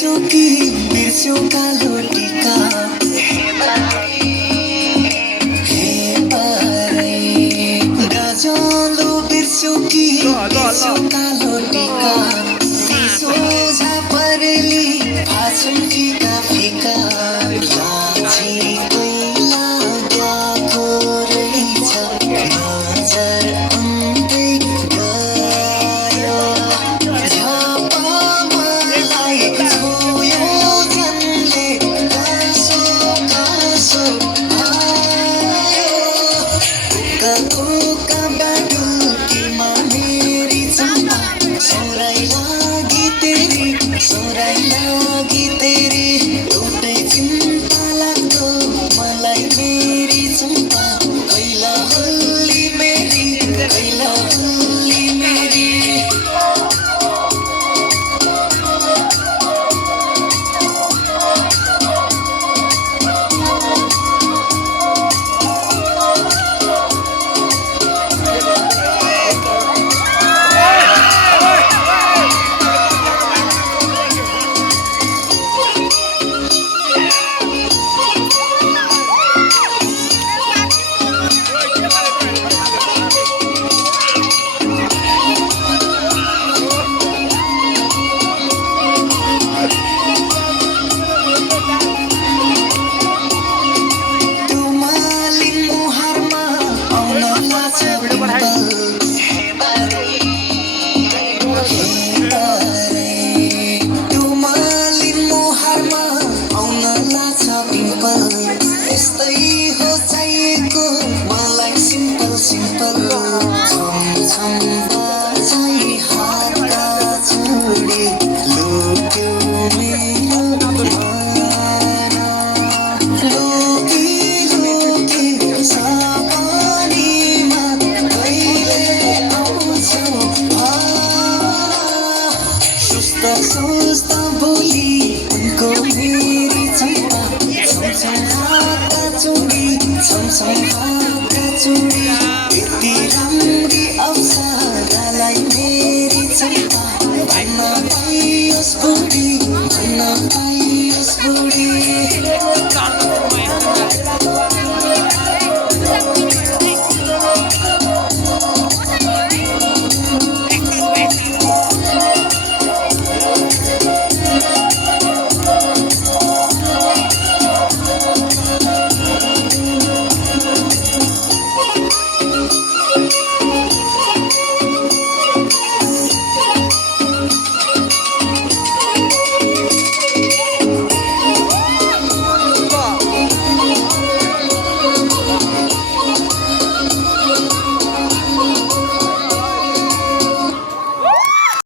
बिर्स्यौ कालो टीका हे पारै गजलो बिर्स्यौ कालो टीका सोझा परेली भाछन् फिका फिका लाछि कोइला गएको रहेछ नजर अन्दै गयो मलाई छोयो जन्ले कासो कासो आयो कुका बाडुकीमा मेरी चम्पा सोराइ लागि तेरी एउटै चिन्ता लाग्दो मलाई मेरी चम्पा कैला होली मेरी यस्तै हो चाहिएको मलाई सिम्पल छम बाजाइ हातका चुडी लुक्यो मेरो माना लुकी सपनीमा कहिले आउँछौ सुस्ता बोली उनको मेरी चम्पा हातका चुडी यति राम्री अप्सरालाई मेरी चम्पा भन्न पाइयोस् बुढी